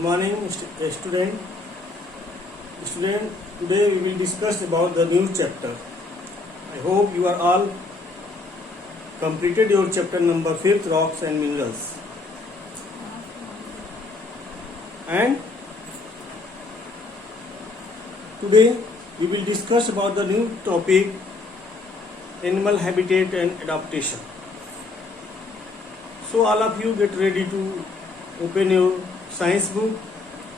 Good morning, student. Student, today we will discuss about the new chapter. I hope you are all completed your chapter number 5, rocks and minerals. And today we will discuss about the new topic, animal habitat and adaptation. So all of you get ready to open your science book,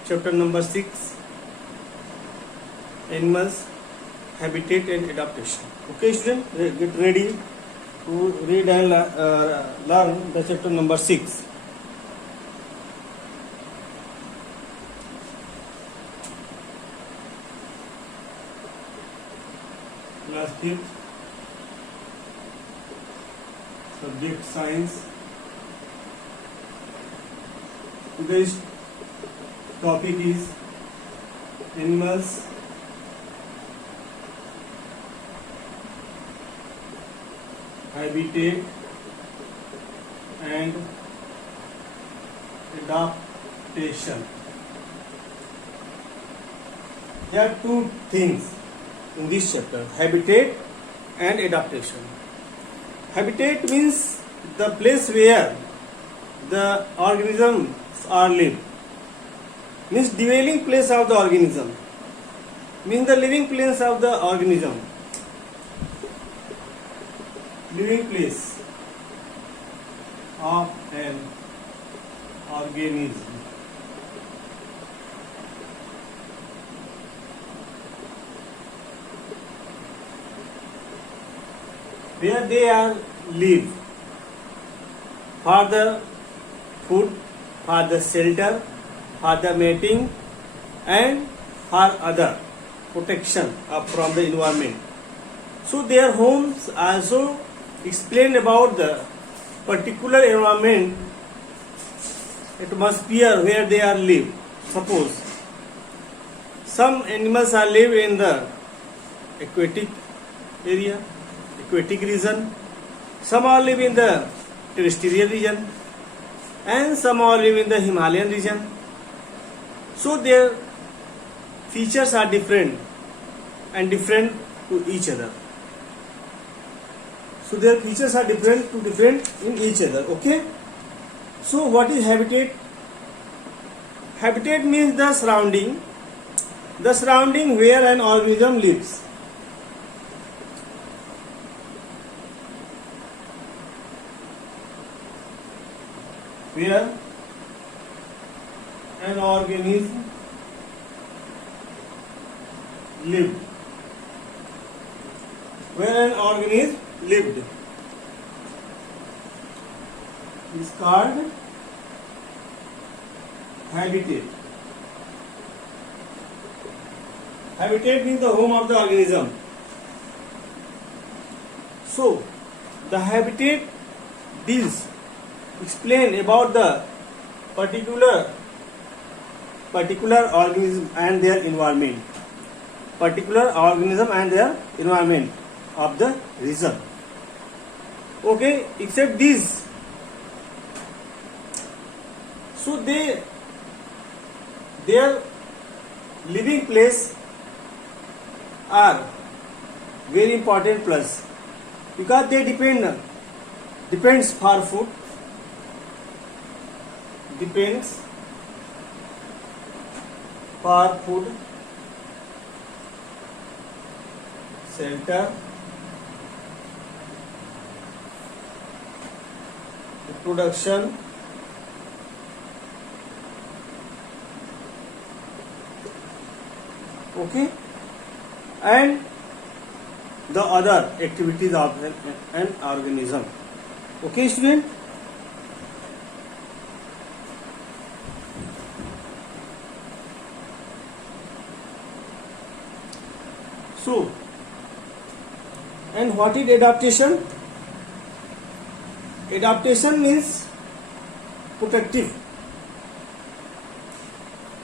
chapter number 6, animals, habitat and adaptation. Okay student, get ready to read and learn the chapter number 6. Class 5th, subject science. Today's topic is animals, habitat and adaptation. There are two things in this chapter, habitat and adaptation. Habitat means the place where the organisms are live, means dwelling place of the organism, means the living place of the organism, living place of an organism. Where they are live for the food, for the shelter, for the mating and for other protection from the environment. So their homes also explain about the particular environment, atmosphere where they are live. Suppose some animals are live in the aquatic area, aquatic region, some are live in the terrestrial region, and some are live in the Himalayan region. So their features are different and different to each other. So their features are different in each other. Okay. So what is habitat? Habitat means the surrounding where an organism lives. Where an organism lived. Where an organism lived is called habitat. Habitat means the home of the organism. So the habitat deals, explain about the particular organism and their environment. Particular organism and their environment of the region. Okay, except these. So their living place are very important plus, because they depends for food, depends for food, shelter, reproduction, okay, and the other activities of an organism. Okay student. So, and what is adaptation? Adaptation means protective.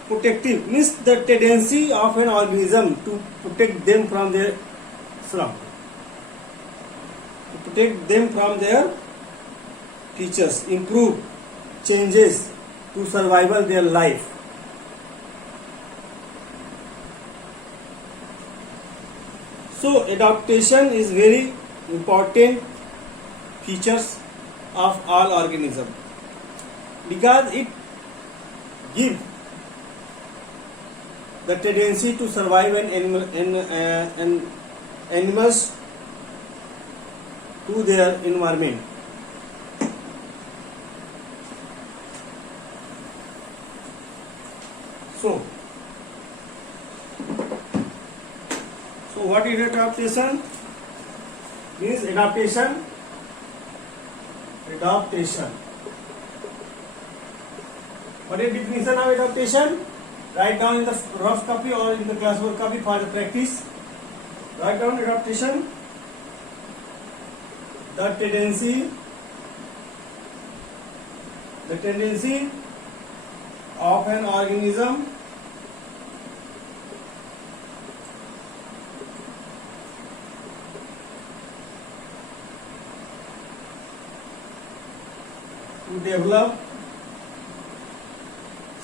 Protective means the tendency of an organism to protect them from their surrounding, to protect them from their features, improve changes to survival their life. So adaptation is very important features of all organism because it gives the tendency to survive and animals to their environment. So what is adaptation? Means adaptation. What is the definition of adaptation? Write down in the rough copy or in the classwork copy for the practice. Write down adaptation. The tendency of an organism to develop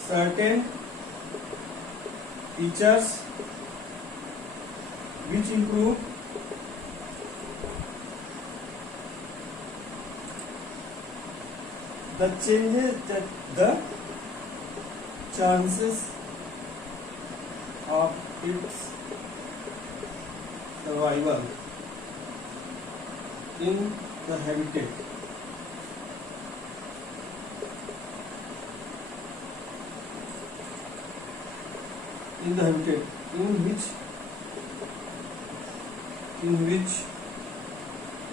certain features which improve the chances of its survival in the habitat. In which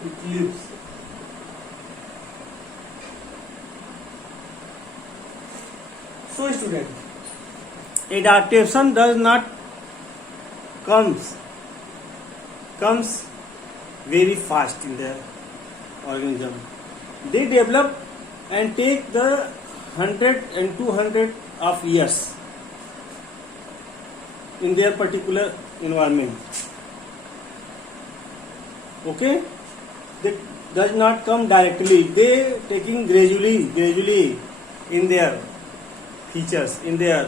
it lives. So student, adaptation does not comes very fast in the organism. They develop and take the 100 and 200 of years in their particular environment. Okay, they does not come directly. They taking gradually in their features, in their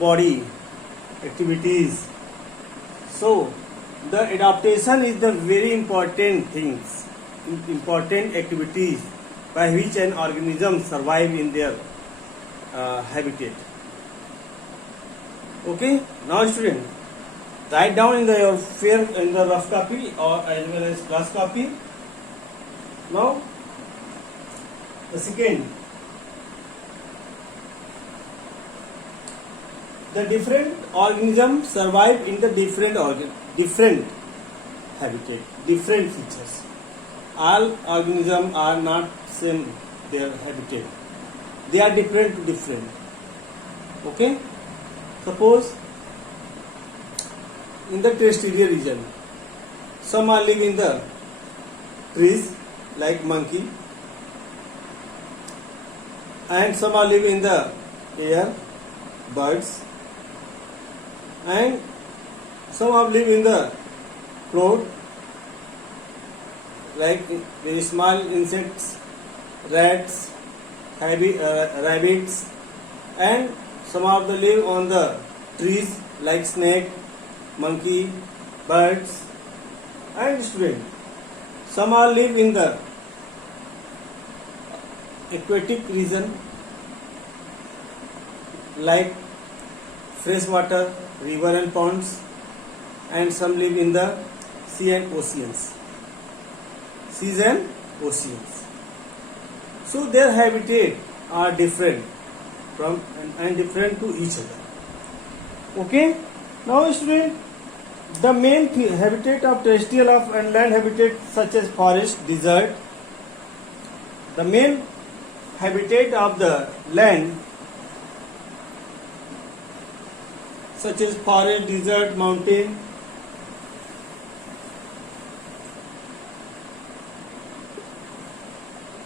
body activities. So the adaptation is the very important things, important activities by which an organism survive in their habitat. Okay, now student, write down in the rough copy or as well as class copy. Now the second, the different organisms survive in the different habitat, different features. All organisms are not same their habitat. They are different. Okay. Suppose in the terrestrial region, some are live in the trees like monkey, and some are live in the air, birds, and some are live in the floor like very small insects, rats, rabbits, and some of them live on the trees like snake, monkey, birds, and student. Some are live in the aquatic region like freshwater, river and ponds, and some live in the sea and oceans. Seas and oceans. So their habitat are different from and different to each other. Okay. Now student, the main habitat of terrestrial and land habitat such as forest, desert. The main habitat of the land such as forest, desert, mountain,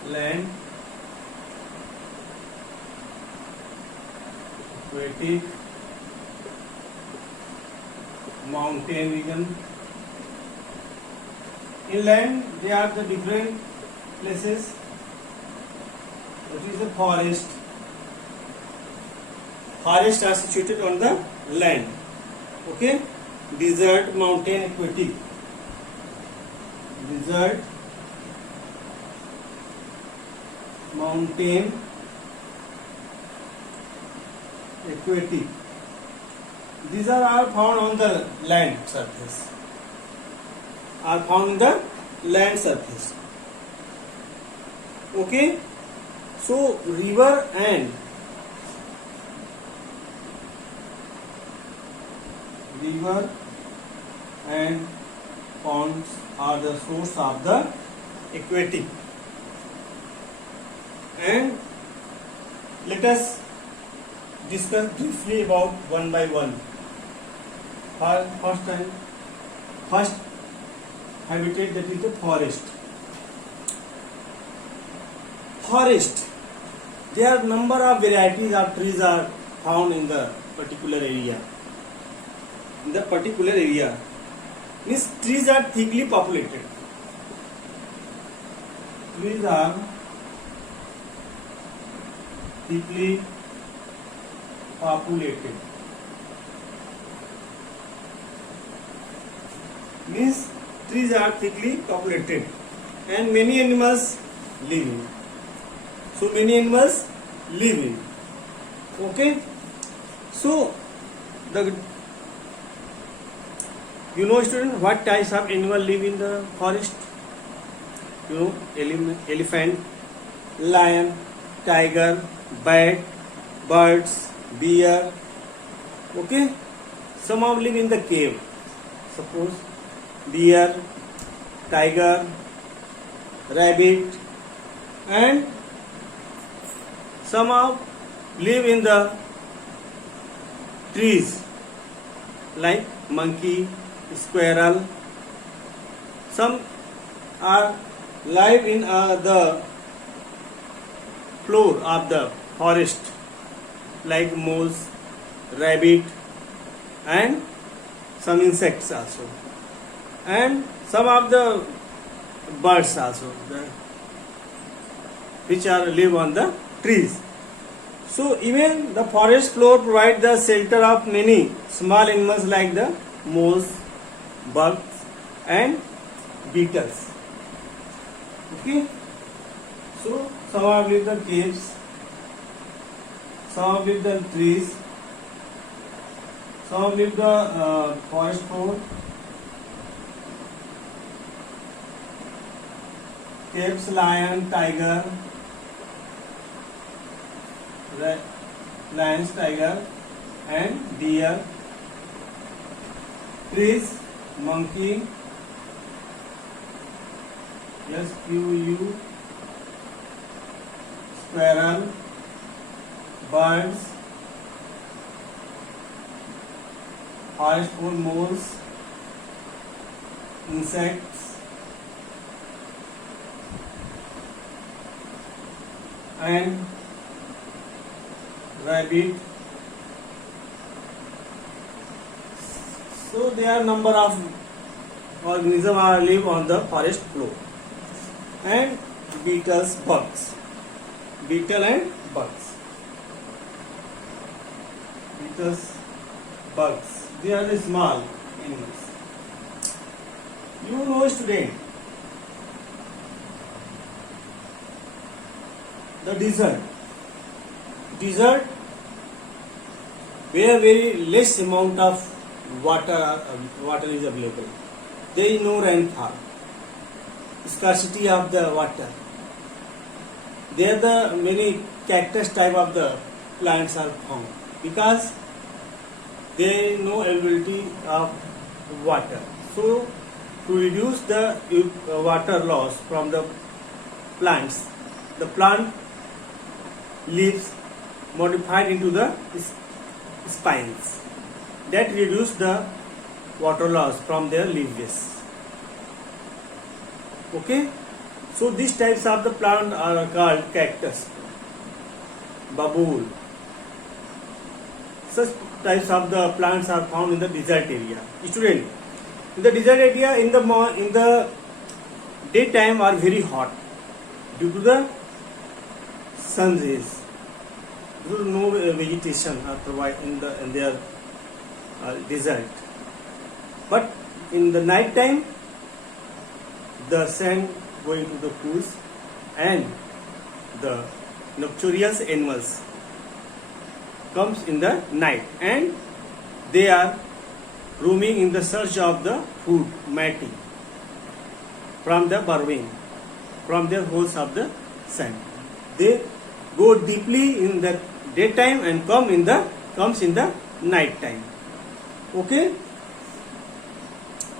land, aquatic, mountain region. Inland, they are the different places. That is the forest. Forests are situated on the land. Okay. desert, mountain, aquatic. Desert, mountain, aquatic. These are all found on the land surface. Are found in the land surface. Okay. So river and ponds are the source of the aquatic. And let us discuss briefly about one by one. First habitat, that is the forest. Forest. There are number of varieties of trees are found in the particular area. Means trees are thickly populated. Trees are thickly populated. Means trees are thickly populated and many animals live in. So many animals live in. Okay. So you know, student, what types of animal live in the forest? You know, elephant, lion, tiger, bat, birds, bear. Okay. Some of live in the cave. Suppose deer, tiger, rabbit, and some of live in the trees like monkey, squirrel. Some are live in the floor of the forest like mouse, rabbit, and some insects also, and some of the birds also, which are live on the trees. So even the forest floor provide the shelter of many small animals like the mouse, bugs, and beetles. Okay. So some are live in the caves, some are live in the trees, some live the forest floor, caves, lion, tiger, lions, tiger, and deer. Trees, monkey, SQU, squirrel, birds, forest floor, moles, insects, and rabbit. So there are number of organisms are live on the forest floor, and beetles, bugs, beetle and bugs, beetles, bugs. They are the small animals. You know, student, the desert where very less amount of water is available. There is no rainfall, scarcity of the water. There the many cactus type of the plants are found because there is no availability of water. So to reduce the water loss from the plants, the plant leaves modified into the spines that reduce the water loss from their leaves. Okay. So these types of the plant are called cactus, babool. Such types of the plants are found in the desert area. Student, in the desert area, in the daytime are very hot due to the sun rays. There is no vegetation are provided in their desert, But in the night time, the sand going to the pools, and the noxious animals comes in the night, and they are roaming in the search of the food, mating, from the burrowing, from the holes of the sand. They go deeply in the daytime and comes in the night time. Okay.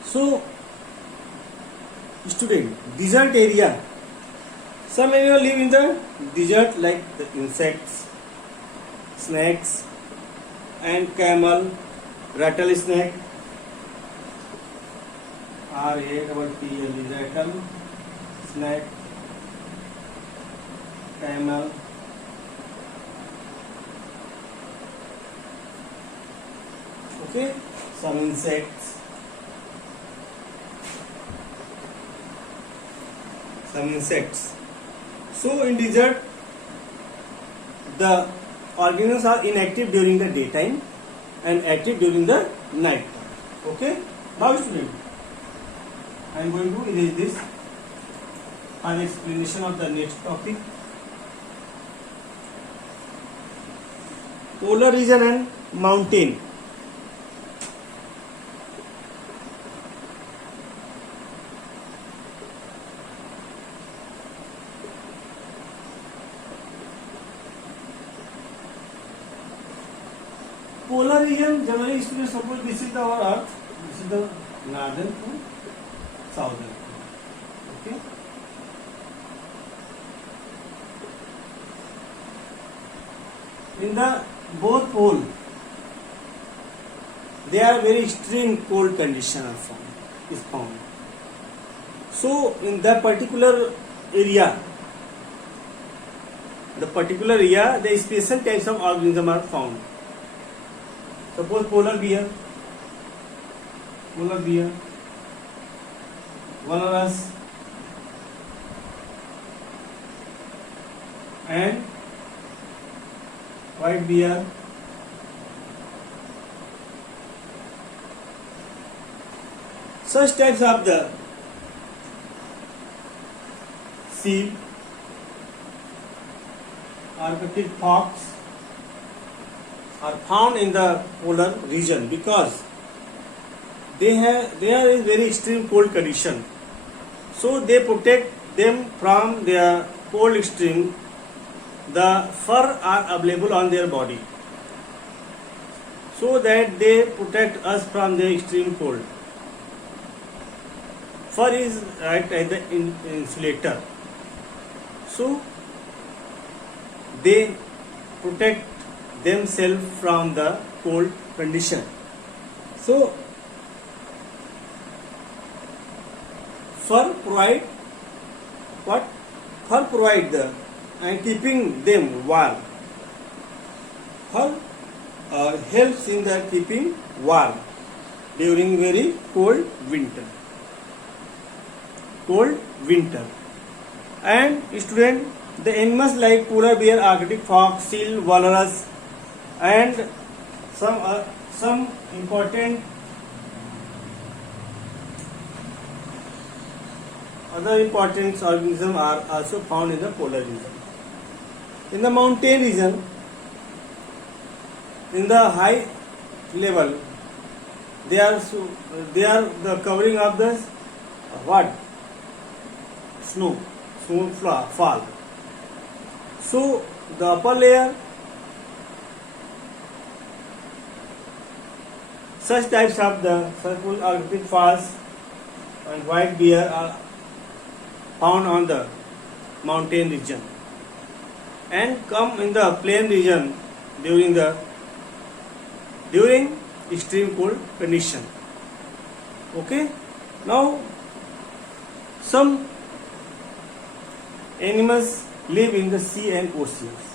So, student, desert area. Some animals live in the desert, like the insects, snakes, and camel, rattlesnake. RATTLE, rattle, snake, camel. Okay, some insects. So in desert, the organisms are inactive during the daytime and active during the night time. Okay. Now student, I am going to erase this for explanation of the next topic. Polar region and mountain. Polar region, generally students suppose this is our earth, this is the northern pole, southern pole. Okay. In the both pole, they are very extreme cold condition is found. So in that particular area, the special types of organisms are found. Suppose polar bear, walrus, and white bear, such types of the seal, Arctic fox are found in the polar region because there is very extreme cold condition. So they protect them from their cold extreme. The fur are available on their body so that they protect us from the extreme cold. Fur is right as the insulator. So they protect themselves from the cold condition. So fur provide what? Fur provide the and keeping them warm. Fur helps in the keeping warm during very cold winter. And student, the animals like polar bear, Arctic fox, seal, walrus, and some important other important organisms are also found in the polar region. In the mountain region, in the high level, they are the covering of the what? Snow fall. So the upper layer, such types of the circle Arctic fox and white bear are found on the mountain region and come in the plain region during extreme cold condition. Okay. Now some animals live in the sea and oceans.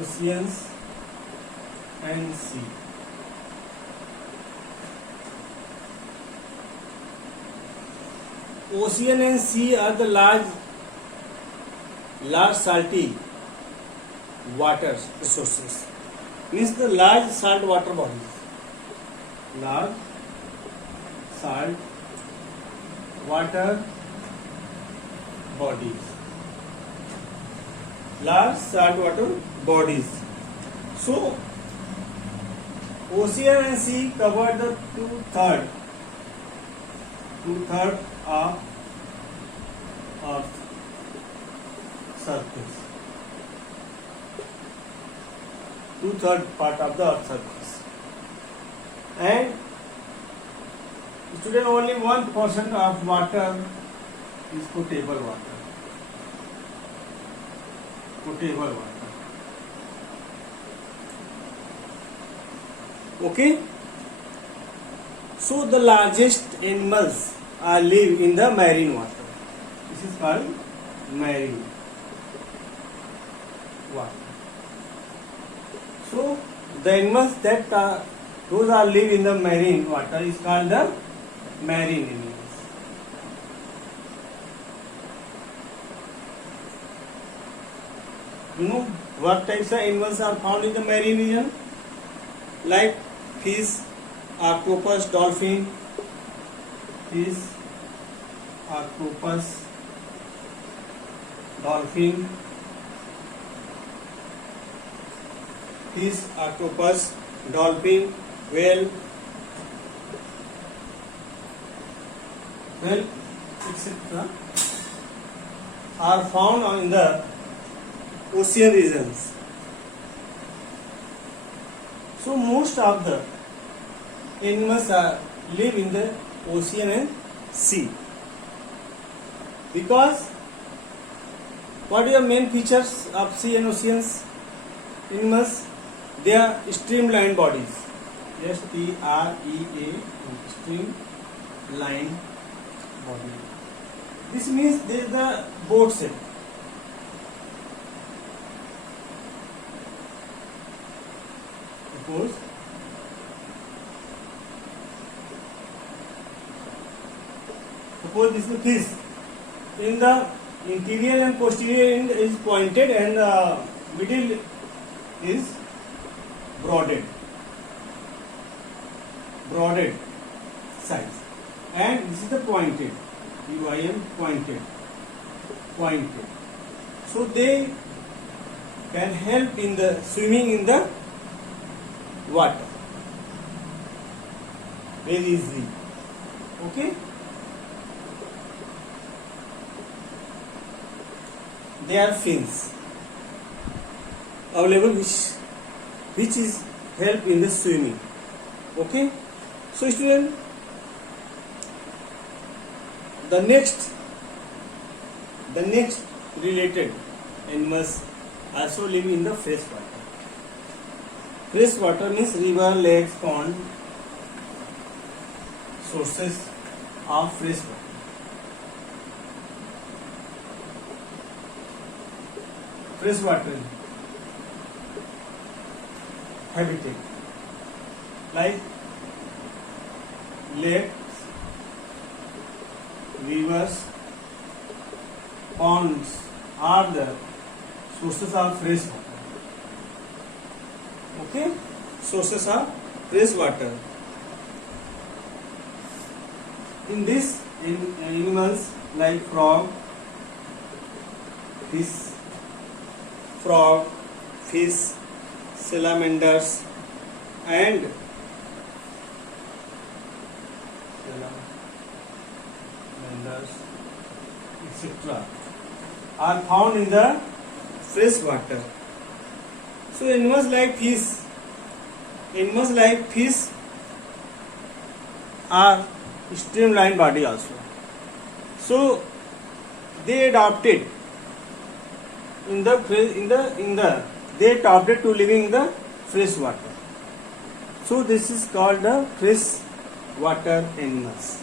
Oceans and sea. Ocean and sea are the large salty water resources, means the large salt water bodies. Large salt water bodies. Large saltwater bodies. So, ocean and sea cover the two-third of Earth's surface. Two-third part of the Earth's surface. And student, only 1% of water is potable water. Potable water. Okay. So the largest animals live in the marine water. This is called marine water. So the animals that those are live in the marine water is called the marine animals. You know what types of animals are found in the marine region? Like fish, octopus, dolphin. Fish, octopus, dolphin. Fish, octopus, dolphin, whale, etc. are found in the ocean regions. So most of the animals live in the ocean and sea. Because what are the main features of sea and oceans animals? They are streamlined bodies. S-T-R-E-A, streamlined body. This means there is the boat shape. Suppose this is the fish. In the interior and posterior end is pointed and middle is broadened sides, and this is the pointed, UIM pointed. So they can help in the swimming in the water very easily. Okay. They are fins available which is help in the swimming. Okay. So student, the next related animals also live in the fresh water. Fresh water means river, lakes, pond, sources of fresh water. Freshwater habitat like lakes, rivers, ponds are the sources of fresh water. Okay, sources of fresh water. In this, in animals like frog, fish, salamanders, and etc. are found in the fresh water. So animals like fish are streamlined body also. So they adapted they adapted to living in the fresh water. So this is called the fresh water animals.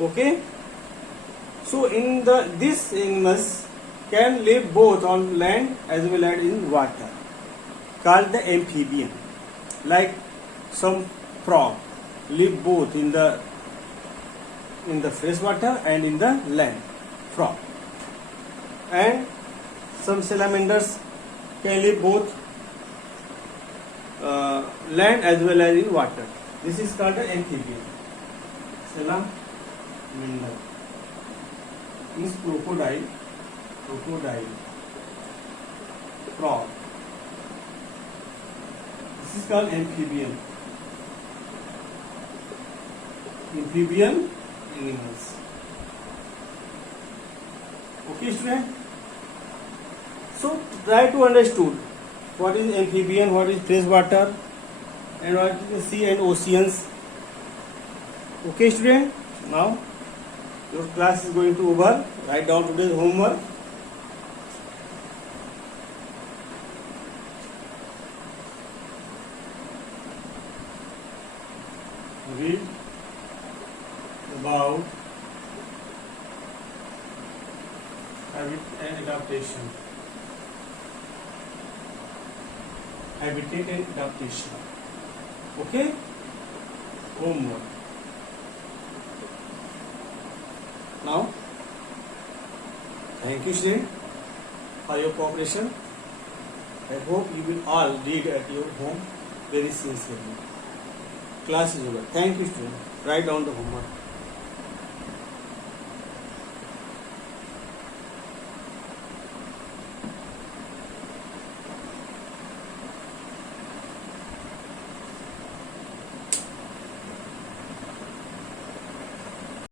Okay. So in these animals can live both on land as well as in water, called the amphibian. Like some frog live both in the fresh water and in the land, frog. And some salamanders can live both land as well as in water. This is called an amphibian. Salamander means crocodile, frog. This is called amphibian. Amphibian animals. Okay, student. So try to understand what is amphibian, what is freshwater, and what is the sea and oceans. Okay, student. Now your class is going to over. Write down today's homework. Read about habitat and adaptation. Habitat and adaptation. Okay? Homework. Now, thank you, student, for your cooperation. I hope you will all read at your home very sincerely. Class is over. Thank you, student. Write down the homework.